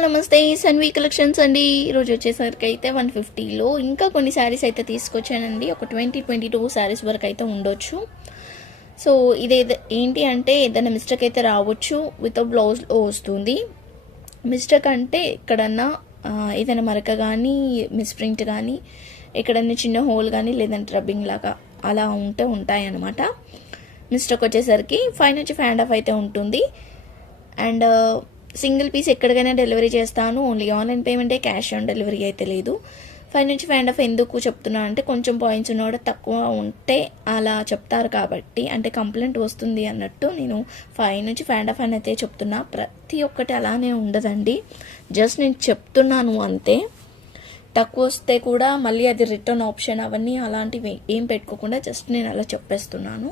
All నమస్తే. Sanvi collections అండి. ఈరోజు వచ్చేసరికి అయితే వన్ ఫిఫ్టీలో ఇంకా కొన్ని శారీస్ అయితే తీసుకొచ్చానండి. ఒక ట్వంటీ ట్వంటీ టూ శారీస్ వరకు అయితే ఉండొచ్చు. సో ఇది ఏంటి అంటే ఏదైనా మిస్టేక్ అయితే రావచ్చు. విత్ బ్లౌజ్ వస్తుంది. మిస్టేక్ అంటే ఎక్కడన్నా ఏదైనా మరక కానీ మిస్ప్రింట్ కానీ ఎక్కడన్నా చిన్న హోల్ కానీ లేదంటే రబ్బింగ్ లాగా అలా ఉంటే ఉంటాయన్నమాట. మిస్టేక్ వచ్చేసరికి ఫైవ్ నుంచి ఫైవ్ అండ్ హాఫ్ అయితే ఉంటుంది. అండ్ సింగిల్ పీస్ ఎక్కడికైనా డెలివరీ చేస్తాను. ఓన్లీ ఆన్లైన్ పేమెంటే క్యాష్ ఆన్ డెలివరీ అయితే లేదు. ఫైవ్ నుంచి ఫైవ్ అండ్ హాఫ్ ఎందుకు చెప్తున్నా అంటే కొంచెం పాయింట్స్ ఉన్నవాడు తక్కువ ఉంటే అలా చెప్తారు కాబట్టి. అంటే కంప్లైంట్ వస్తుంది అన్నట్టు నేను ఫైవ్ నుంచి ఫైవ్ అండ్ హాఫ్ అని అయితే చెప్తున్నా. ప్రతి ఒక్కటి అలానే ఉండదండి. జస్ట్ నేను చెప్తున్నాను అంతే. తక్కువ వస్తే కూడా మళ్ళీ అది రిటర్న్ ఆప్షన్ అవన్నీ అలాంటివి ఏం పెట్టుకోకుండా జస్ట్ నేను అలా చెప్పేస్తున్నాను.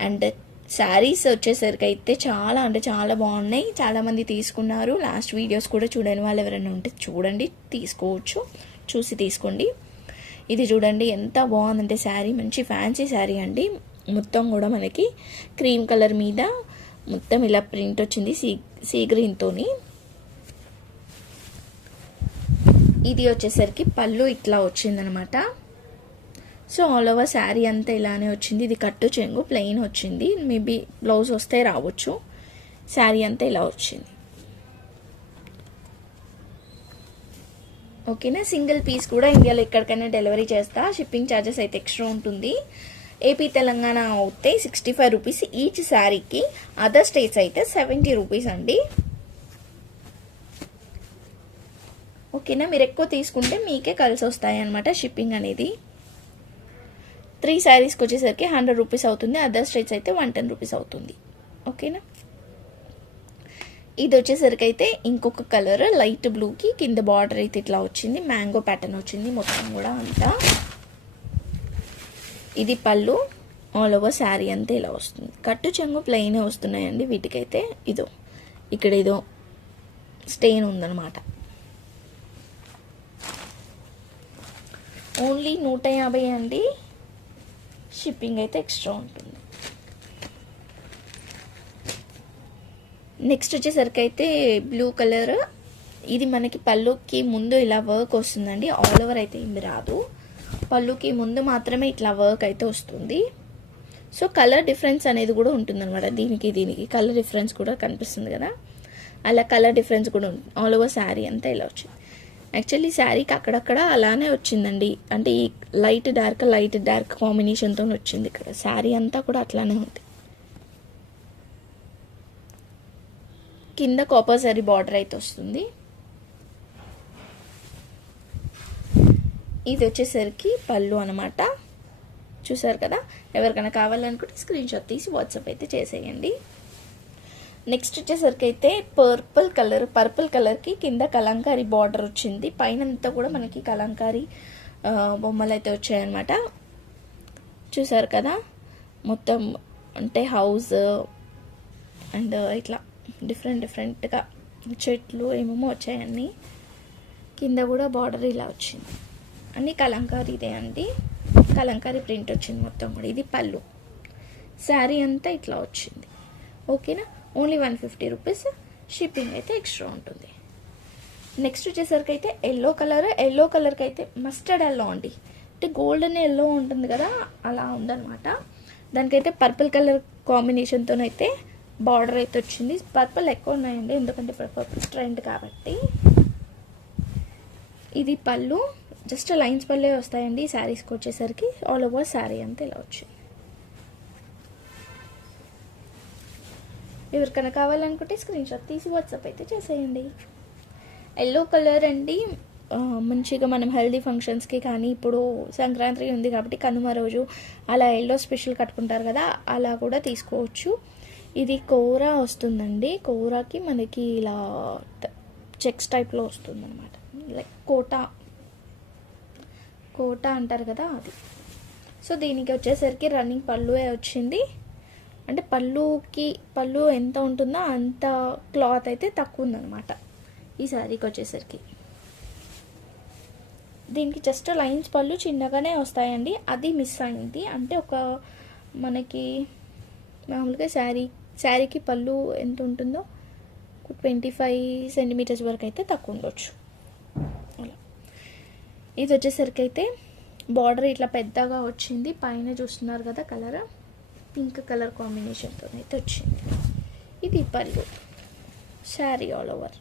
అండ్ శారీస్ వచ్చేసరికి అయితే చాలా అంటే చాలా బాగున్నాయి. చాలామంది తీసుకున్నారు. లాస్ట్ వీడియోస్ కూడా చూడని వాళ్ళు ఎవరైనా ఉంటే చూడండి తీసుకోవచ్చు. చూసి తీసుకోండి. ఇది చూడండి ఎంత బాగుందంటే శారీ. మంచి ఫ్యాన్సీ శారీ అండి. మొత్తం కూడా మనకి క్రీమ్ కలర్ మీద మొత్తం ఇలా ప్రింట్ వచ్చింది సీ సీ గ్రీన్తోని ఇది వచ్చేసరికి పళ్ళు ఇట్లా వచ్చిందనమాట. సో ఆల్ ఓవర్ శారీ అంతా ఇలానే వచ్చింది. ఇది కట్టు చెంగు ప్లెయిన్ వచ్చింది. మేబీ బ్లౌజ్ వస్తే రావచ్చు. శారీ అంతా ఇలా వచ్చింది. ఓకేనా? సింగిల్ పీస్ కూడా ఇండియాలో ఎక్కడికైనా డెలివరీ చేస్తా. షిప్పింగ్ ఛార్జెస్ అయితే ఎక్స్ట్రా ఉంటుంది. ఏపీ తెలంగాణ అవుతే సిక్స్టీ ఫైవ్ రూపీస్ ఈచ్ శారీకి. అదర్ స్టేట్స్ అయితే సెవెంటీ రూపీస్ అండి. ఓకేనా? మీరు ఎక్కువ తీసుకుంటే మీకే కలిసి వస్తాయి అనమాట షిప్పింగ్ అనేది. త్రీ శారీస్కి వచ్చేసరికి హండ్రెడ్ రూపీస్ అవుతుంది అదర్ స్టేట్స్ అయితే వన్ టెన్ రూపీస్ అవుతుంది. ఓకేనా? ఇది వచ్చేసరికి అయితే ఇంకొక కలర్ లైట్ బ్లూకి కింద బార్డర్ అయితే ఇట్లా వచ్చింది మ్యాంగో ప్యాటర్న్ వచ్చింది మొత్తం కూడా అంతా. ఇది పళ్ళు ఆల్ ఓవర్ శారీ అంతా ఇలా వస్తుంది. కట్టు చెంగు ప్లెయిన్ వస్తున్నాయండి వీటికైతే. ఇదో ఇక్కడ ఇదో స్టెయిన్ ఉందన్నమాట. ఓన్లీ నూట యాభై అండి. షిప్పింగ్ అయితే ఎక్స్ట్రా ఉంటుంది. నెక్స్ట్ వచ్చేసరికి అయితే బ్లూ కలర్. ఇది మనకి పళ్ళుకి ముందు ఇలా వర్క్ వస్తుందండి. ఆల్ ఓవర్ అయితే ఏమి రాదు. పళ్ళుకి ముందు మాత్రమే ఇట్లా వర్క్ అయితే వస్తుంది. సో కలర్ డిఫరెన్స్ అనేది కూడా ఉంటుందన్నమాట. దీనికి దీనికి కలర్ డిఫరెన్స్ కూడా కనిపిస్తుంది కదా. అలా కలర్ డిఫరెన్స్ కూడా ఉంటుంది. ఆల్ ఓవర్ శారీ అంతా ఇలా వచ్చింది. యాక్చువల్లీ శారీకి అక్కడక్కడ అలానే వచ్చిందండి. అంటే ఈ లైట్ డార్క్ లైట్ డార్క్ కాంబినేషన్తో వచ్చింది ఇక్కడ. శారీ అంతా కూడా అట్లానే ఉంది. కింద కాపర్ శారీ బార్డర్ అయితే వస్తుంది. ఇది వచ్చేసరికి పళ్ళు అనమాట చూసారు కదా? ఎవరికైనా కావాలనుకుంటే స్క్రీన్ షాట్ తీసి వాట్సాప్ అయితే చేసేయండి. నెక్స్ట్ వచ్చేసరికి అయితే పర్పుల్ కలర్ పర్పుల్ కలర్కి కింద కలంకారీ బార్డర్ వచ్చింది. పైన అంతా కూడా మనకి కలంకారీ బొమ్మలు అయితే వచ్చాయన్నమాట. చూసారు కదా? మొత్తం అంటే హౌస్ అండ్ ఇట్లా డిఫరెంట్ డిఫరెంట్గా చెట్లు ఏమేమో వచ్చాయన్నీ. కింద కూడా బార్డర్ ఇలా వచ్చింది. అన్ని కలంకారీదే అండి. కలంకారీ ప్రింట్ వచ్చింది మొత్తం కూడా. ఇది పళ్ళు. శారీ అంతా ఇట్లా వచ్చింది. ఓకేనా? Only one fifty rupees shipping అయితే ఎక్స్ట్రా ఉంటుంది. నెక్స్ట్ వచ్చేసరికి అయితే ఎల్లో కలర్ ఎల్లో కలర్కి అయితే మస్టర్డ్ ఎల్లో అండి. అంటే గోల్డెన్ ఎల్లో ఉంటుంది కదా అలా ఉందన్నమాట. దానికైతే పర్పుల్ కలర్ కాంబినేషన్తోనైతే బార్డర్ అయితే వచ్చింది. పర్పుల్ ఎక్కువ ఉన్నాయండి ఎందుకంటే ఇప్పుడు పర్పుల్ ట్రెండ్ కాబట్టి. ఇది పళ్ళు జస్ట్ లైన్స్ పళ్ళే వస్తాయండి ఈ శారీస్కి వచ్చేసరికి. ఆల్ ఓవర్ శారీ అంతా ఇలా వచ్చింది. ఎవరికైనా కావాలనుకుంటే స్క్రీన్ షాట్ తీసి వాట్సాప్ అయితే చేసేయండి. ఎల్లో కలర్ అండి. మంచిగా మనం హెల్దీ ఫంక్షన్స్కి కానీ ఇప్పుడు సంక్రాంతి ఉంది కాబట్టి కనుమ రోజు అలా ఎల్లో స్పెషల్ కట్టుకుంటారు కదా అలా కూడా తీసుకోవచ్చు. ఇది కూర వస్తుందండి. కూరకి మనకి ఇలా చెక్స్ టైప్లో వస్తుందన్నమాట. లైక్ కోట. కోట అంటారు కదా అది. సో దీనికి వచ్చేసరికి రన్నింగ్ పళ్ళు వచ్చింది? అంటే పళ్ళుకి పళ్ళు ఎంత ఉంటుందో అంత క్లాత్ అయితే తక్కువ ఉందన్నమాట. ఈ శారీకి వచ్చేసరికి. దీనికి జస్ట్ లైన్స్ పళ్ళు చిన్నగానే వస్తాయండి. అది మిస్ అయింది. అంటే ఒక మనకి మామూలుగా శారీ శారీకి పళ్ళు ఎంత ఉంటుందో ట్వంటీ ఫైవ్ సెంటీమీటర్స్ వరకు అయితే తక్కువ ఉండొచ్చు. అలా. ఇది వచ్చేసరికి అయితే బార్డర్ ఇట్లా పెద్దగా వచ్చింది. పైన చూస్తున్నారు కదా కలర్. పింక్ కలర్ కాంబినేషన్తో అయితే వచ్చింది ఇది పళ్ళు. Sari all over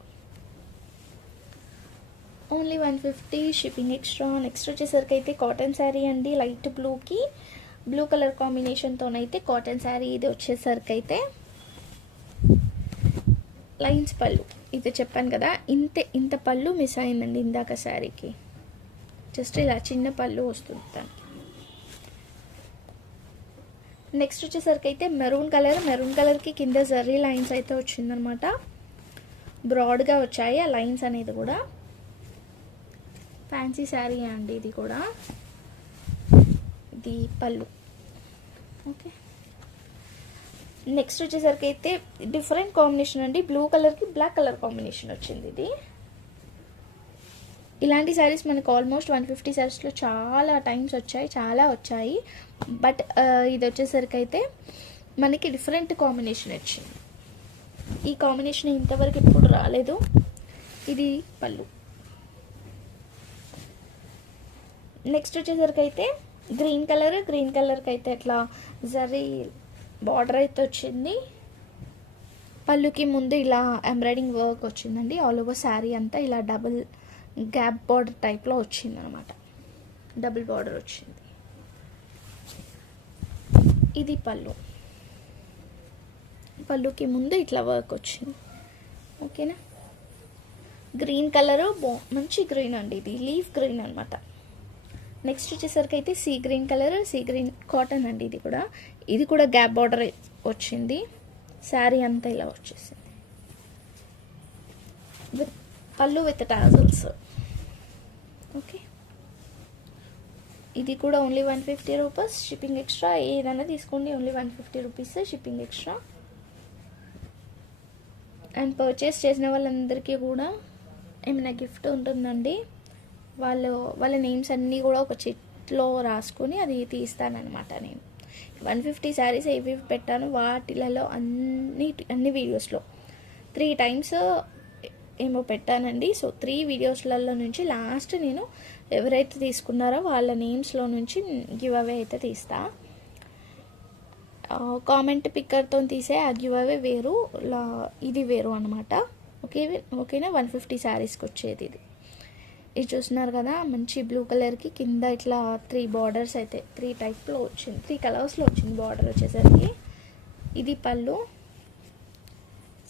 only one fifty shipping extra next వచ్చేసరికి అయితే కాటన్ శారీ అండి లైట్ బ్లూకి బ్లూ కలర్ కాంబినేషన్తోనైతే కాటన్ శారీ ఇది వచ్చేసరికి అయితే లైన్స్ పళ్ళు. ఇది చెప్పాను కదా ఇంత ఇంత పళ్ళు మిస్ అయిందండి ఇందాక శారీకి. జస్ట్ ఇలా చిన్న పళ్ళు వస్తుంది దానికి. నెక్స్ట్ వచ్చేసరికి అయితే మెరూన్ కలర్ మెరూన్ కలర్కి కింద జర్రీ లైన్స్ అయితే వచ్చిందనమాట బ్రాడ్గా వచ్చాయి ఆ లైన్స్ అనేది కూడా. ఫ్యాన్సీ శారీ అండి ఇది కూడా. ఇది పళ్ళు. ఓకే నెక్స్ట్ వచ్చేసరికి అయితే డిఫరెంట్ కాంబినేషన్ అండి. బ్లూ కలర్కి బ్లాక్ కలర్ కాంబినేషన్ వచ్చింది ఇది. ఇలాంటి శారీస్ మనకు ఆల్మోస్ట్ వన్ ఫిఫ్టీ శారీస్లో చాలా టైమ్స్ వచ్చాయి చాలా వచ్చాయి. బట్ ఇది వచ్చేసరికి అయితే మనకి డిఫరెంట్ కాంబినేషన్ వచ్చింది. ఈ కాంబినేషన్ ఇంతవరకు ఎప్పుడు రాలేదు. ఇది పళ్ళు. నెక్స్ట్ వచ్చేసరికి అయితే గ్రీన్ కలర్ గ్రీన్ కలర్కి అయితే ఇట్లా జరీ బార్డర్ అయితే వచ్చింది. పళ్ళుకి ముందు ఇలా ఎంబ్రాయిడింగ్ వర్క్ వచ్చిందండి. ఆల్ ఓవర్ శారీ అంతా ఇలా డబుల్ గ్యాప్ బార్డర్ టైప్లో వచ్చింది అనమాట డబుల్ బార్డర్ వచ్చింది. ఇది పళ్ళు. పళ్ళుకి ముందు ఇట్లా వర్క్ వచ్చింది. ఓకేనా? గ్రీన్ కలర్ బా మంచి గ్రీన్ అండి ఇది. లీఫ్ గ్రీన్ అనమాట. నెక్స్ట్ వచ్చేసరికి అయితే sea green colour sea green cotton అండి ఇది కూడా. ఇది కూడా గ్యాప్ బార్డర్ వచ్చింది. శారీ అంతా ఇలా వచ్చేసింది. విత్ పళ్ళు విత్ టాజల్స్. ఓకే. ఇది కూడా only one fifty rupees. Shipping extra ఏదైనా తీసుకోండి. Only one fifty rupees shipping extra. And purchase చేసిన వాళ్ళందరికీ కూడా ఏమైనా గిఫ్ట్ ఉంటుందండి. వాళ్ళు వాళ్ళ నేమ్స్ అన్నీ కూడా ఒక చిట్లో రాసుకొని అది తీస్తానమాట నేను. వన్ ఫిఫ్టీ శారీస్ ఏవి పెట్టాను వాటిలలో అన్ని అన్ని వీడియోస్లో త్రీ టైమ్స్ ఏమో పెట్టానండి. సో త్రీ వీడియోస్లలో నుంచి లాస్ట్ నేను ఎవరైతే తీసుకున్నారో వాళ్ళ నేమ్స్లో నుంచి గివ్ అవే అయితే తీస్తా. కామెంట్ పిక్కర్తో తీసే ఆ గివ్ అవే వేరు లా- ఇది వేరు అనమాట ఓకే ఓకేనా? వన్ ఫిఫ్టీ శారీస్కి వచ్చేది ఇది. ఇది చూస్తున్నారు కదా మంచి బ్లూ కలర్కి కింద ఇట్లా త్రీ బార్డర్స్ అయితే త్రీ టైప్లో వచ్చింది త్రీ కలర్స్లో వచ్చింది బార్డర్ వచ్చేసరికి. ఇది పళ్ళు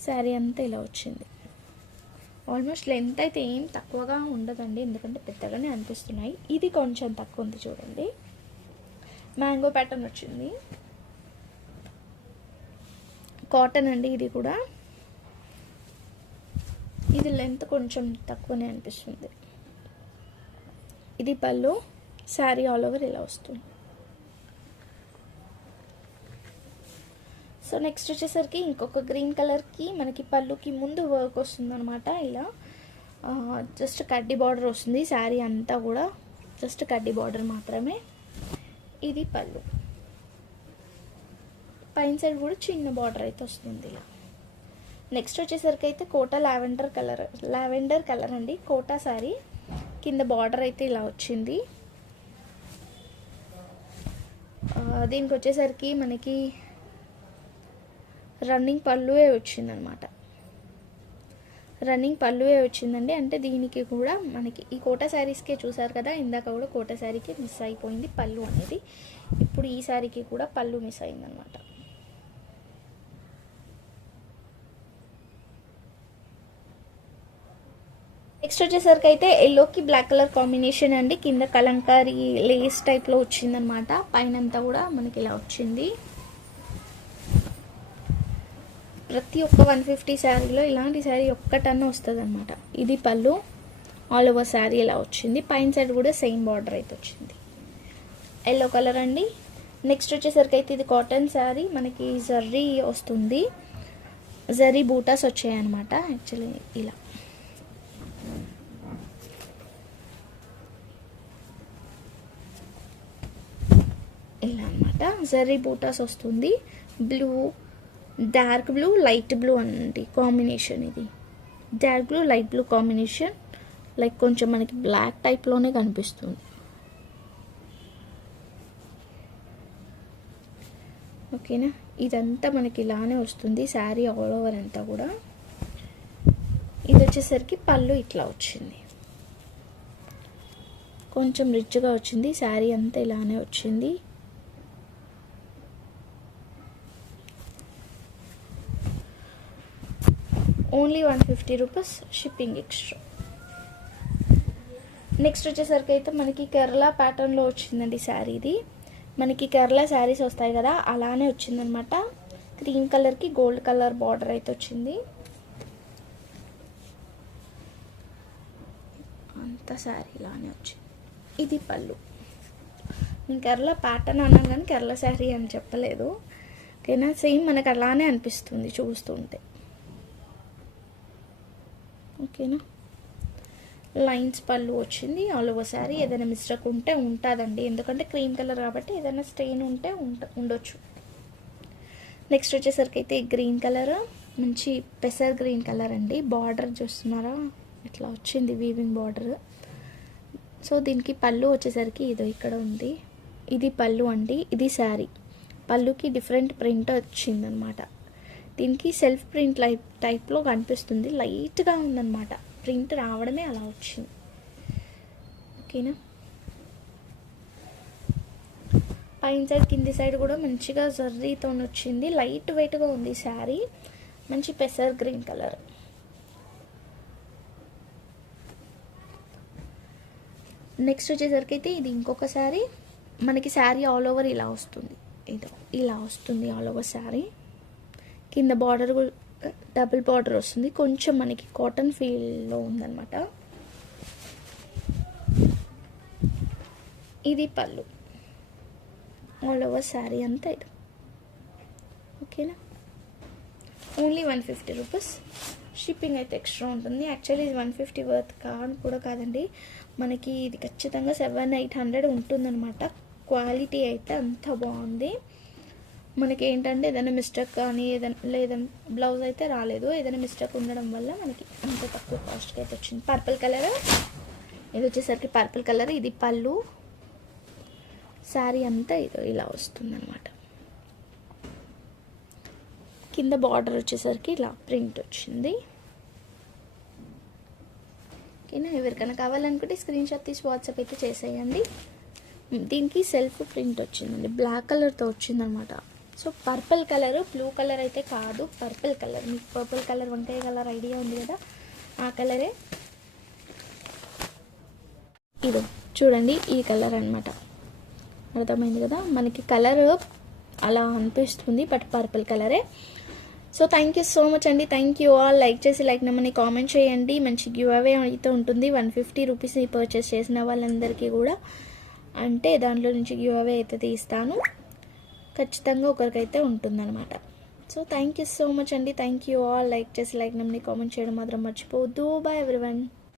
శారీ అంతా ఇలా వచ్చింది. ఆల్మోస్ట్ లెంత్ అయితే ఏం తక్కువగా ఉండదండి. ఎందుకంటే పెద్దగానే అనిపిస్తున్నాయి. ఇది కొంచెం తక్కువ ఉంది చూడండి. మ్యాంగో ప్యాటర్న్ వచ్చింది. కాటన్ అండి ఇది కూడా. ఇది లెంత్ కొంచెం తక్కువనే అనిపిస్తుంది. ఇది పళ్ళు శారీ ఆల్ ఓవర్ ఇలా వస్తుంది. సో నెక్స్ట్ వచ్చేసరికి ఇంకొక గ్రీన్ కలర్కి మనకి పళ్ళుకి ముందు వర్క్ వస్తుంది అనమాట ఇలా జస్ట్ కడ్డీ బార్డర్ వస్తుంది శారీ అంతా కూడా జస్ట్ కడ్డీ బార్డర్ మాత్రమే. ఇది పళ్ళు. పైన సైడ్ కూడా చిన్న బార్డర్ అయితే వస్తుంది ఇలా. నెక్స్ట్ వచ్చేసరికి అయితే Kota lavender colour lavender colour అండి కోటా శారీ. కింద బార్డర్ అయితే ఇలా వచ్చింది. దీనికి వచ్చేసరికి మనకి రన్నింగ్ పళ్ళువే వచ్చిందనమాట. రన్నింగ్ పళ్ళువే వచ్చిందండి. అంటే దీనికి కూడా మనకి ఈ కోట శారీస్కే చూసారు కదా ఇందాక కూడా కోట శారీకి మిస్ అయిపోయింది పళ్ళు అనేది. ఇప్పుడు ఈ శారీకి కూడా పళ్ళు మిస్ అయిందనమాట. నెక్స్ట్ వచ్చేసరికి అయితే ఎల్లోకి బ్లాక్ కలర్ కాంబినేషన్ అండి. కింద కలంకారీ లేస్ టైప్లో వచ్చిందనమాట. పైన అంతా కూడా మనకి ఇలా వచ్చింది. ప్రతి ఒక్క వన్ ఫిఫ్టీ శారీలో ఇలాంటి శారీ ఒక్కటన్నా వస్తుంది అనమాట ఇది పళ్ళు ఆల్ ఓవర్ శారీ ఇలా వచ్చింది. పైన సైడ్ కూడా సేమ్ బార్డర్ అయితే వచ్చింది. ఎల్లో కలర్ అండి. నెక్స్ట్ వచ్చేసరికి అయితే ఇది కాటన్ శారీ. మనకి జర్రీ వస్తుంది. జరీ బూటాస్ వచ్చాయన్నమాట యాక్చువల్లీ ఇలా. ఇలా అనమాట జరీ బూటాస్ వస్తుంది. Blue dark blue light blue అండి కాంబినేషన్ ఇది. Dark blue light blue combination like కొంచెం మనకి బ్లాక్ టైప్లోనే కనిపిస్తుంది. ఓకేనా? ఇదంతా మనకి ఇలానే వస్తుంది శారీ ఆల్ ఓవర్ అంతా కూడా. ఇది వచ్చేసరికి పళ్ళు ఇట్లా వచ్చింది. కొంచెం రిచ్గా వచ్చింది శారీ అంతా ఇలానే వచ్చింది. Only one fifty rupees shipping extra. Next వచ్చేసరికి అయితే మనకి కేరళ ప్యాటర్న్లో వచ్చిందండి శారీ ఇది. మనకి కేరళ శారీస్ వస్తాయి కదా అలానే వచ్చిందనమాట. క్రీమ్ కలర్కి గోల్డ్ కలర్ బార్డర్ అయితే వచ్చింది. అంత శారీ ఇలానే వచ్చింది ఇది పళ్ళు. నేను కేరళ ప్యాటర్న్ అన్నాను కానీ కేరళ శారీ అని చెప్పలేదు. ఓకేనా? సేమ్ మనకు అలానే అనిపిస్తుంది చూస్తుంటే. ఓకేనా? లైన్స్ పళ్ళు వచ్చింది. ఆల్ ఓవర్ శారీ ఏదైనా మిస్టేక్ ఉంటే ఉంటుందండి. ఎందుకంటే క్రీమ్ కలర్ కాబట్టి ఏదైనా స్టెయిన్ ఉంటే ఉంట ఉండొచ్చు. నెక్స్ట్ వచ్చేసరికి అయితే గ్రీన్ కలర్. మంచి పెసర్ గ్రీన్ కలర్ అండి. బార్డర్ చూస్తున్నారా? ఇట్లా వచ్చింది వీవింగ్ బార్డర్. సో దీనికి పళ్ళు వచ్చేసరికి ఇదో ఇక్కడ ఉంది. ఇది పళ్ళు అండి. ఇది శారీ. పళ్ళుకి డిఫరెంట్ ప్రింట్ వచ్చిందనమాట. దీనికి సెల్ఫ్ ప్రింట్ లైప్ టైప్లో కనిపిస్తుంది. లైట్గా ఉందన్నమాట. ప్రింట్ రావడమే అలా వచ్చింది. ఓకేనా పైన సైడ్ కింది సైడ్ కూడా మంచిగా జర్రీతో వచ్చింది లైట్ వెయిట్గా ఉంది శారీ మంచి పెసర్ గ్రీన్ కలర్. నెక్స్ట్ వచ్చేసరికి అయితే ఇది ఇంకొక శారీ మనకి శారీ ఆల్ ఓవర్ ఇలా వస్తుంది. ఇదో ఇలా వస్తుంది ఆల్ ఓవర్ శారీ కింద బార్డర్ డబుల్ బార్డర్ వస్తుంది. కొంచెం మనకి కాటన్ ఫీల్లో ఉందన్నమాట. ఇది పళ్ళు. ఆల్ ఓవర్ శారీ అంతా ఇది. ఓకేనా? Only one fifty rupees shipping అయితే ఎక్స్ట్రా ఉంటుంది. యాక్చువల్లీ ఇది వన్ ఫిఫ్టీ వర్త్ కాని కూడా కాదండి. మనకి ఇది ఖచ్చితంగా సెవెన్ ఎయిట్ హండ్రెడ్ ఉంటుందన్నమాట. క్వాలిటీ అయితే అంత బాగుంది. మనకి ఏంటంటే ఏదైనా మిస్టేక్ కానీ ఏదైనా లేదంటే బ్లౌజ్ అయితే రాలేదు. ఏదైనా మిస్టేక్ ఉండడం వల్ల మనకి అంత తక్కువ కాస్ట్కి అయితే వచ్చింది. Purple colour? ఇది వచ్చేసరికి పర్పుల్ కలర్. ఇది పళ్ళు. శారీ అంతా ఇది ఇలా వస్తుందన్నమాట. కింద బార్డర్ వచ్చేసరికి ఇలా ప్రింట్ వచ్చింది. ఓకేనా? ఎవరికైనా కావాలనుకుంటే స్క్రీన్ షాట్ తీసి వాట్సాప్ అయితే చేసేయండి. దీనికి సెల్ఫ్ ప్రింట్ వచ్చిందండి. బ్లాక్ కలర్తో వచ్చిందనమాట so purple colour blue colour అయితే కాదు పర్పుల్ కలర్. మీకు పర్పుల్ కలర్ వంకాయ కలర్ ఐడియా ఉంది కదా ఆ కలరే. ఇది చూడండి ఈ కలర్ అనమాట అర్థమైంది కదా? మనకి కలర్ అలా అనిపిస్తుంది బట్ పర్పుల్ కలరే. So thank you so much అండి. థ్యాంక్ యూ ఆల్ లైక్ చేసి లైక్ నెంబర్ని కామెంట్ చేయండి. మంచి గివ్ అవే అయితే ఉంటుంది. వన్ ఫిఫ్టీ రూపీస్ని పర్చేస్ చేసిన వాళ్ళందరికీ కూడా. అంటే దాంట్లో నుంచి గివ్ అవే అయితే తీస్తాను. ఖచ్చితంగా ఒకరికైతే ఉంటుందన్నమాట. So thank you so much అండి. థ్యాంక్ యూ ఆల్ లైక్ చేసి లైక్ నమ్ని కామెంట్ చేయడం మాత్రం మర్చిపోవద్దు. Bye everyone